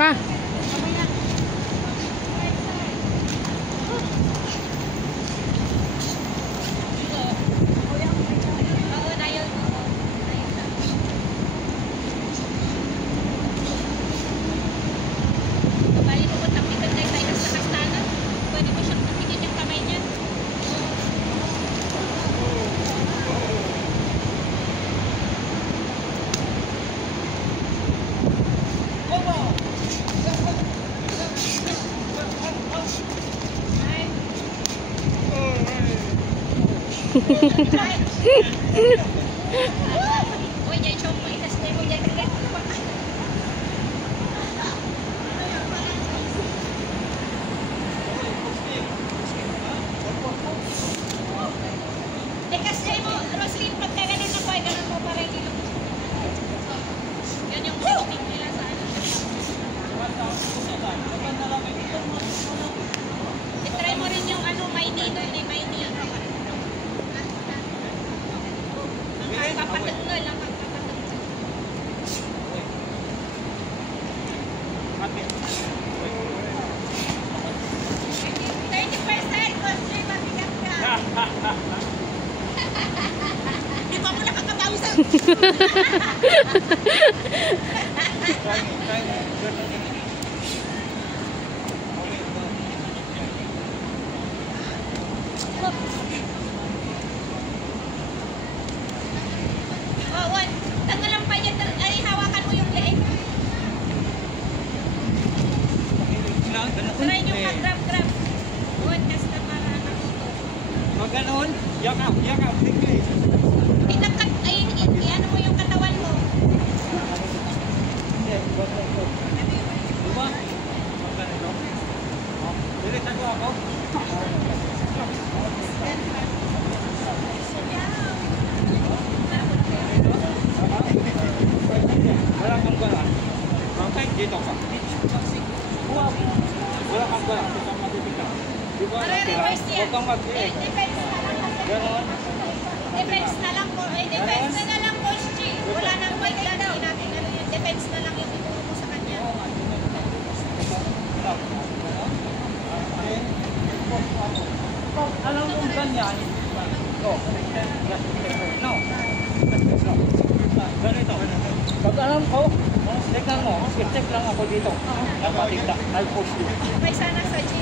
Ah. Ganoon, yakap, tinggi. Ano mo yung katawan mo? Diba? Ganito. Dilitan ko ako. Wala kang gala. Okay, dito ka. Wala kang gala. Kita matitikan. Diba? Reverse yan. Huwag kang mag-i. Defense na lang kasi. Ganon. Defense na lang po. Defense na lang, Coach G. Wala nang white lang. Hindi natin ano yun. Defense na lang yung ituro mo sa kanya. Alam mo ganyan? No. No. Ganito. Pag alam ko, tignan mo, check lang ako dito. Napatigda. I'll post you. May sana sa G.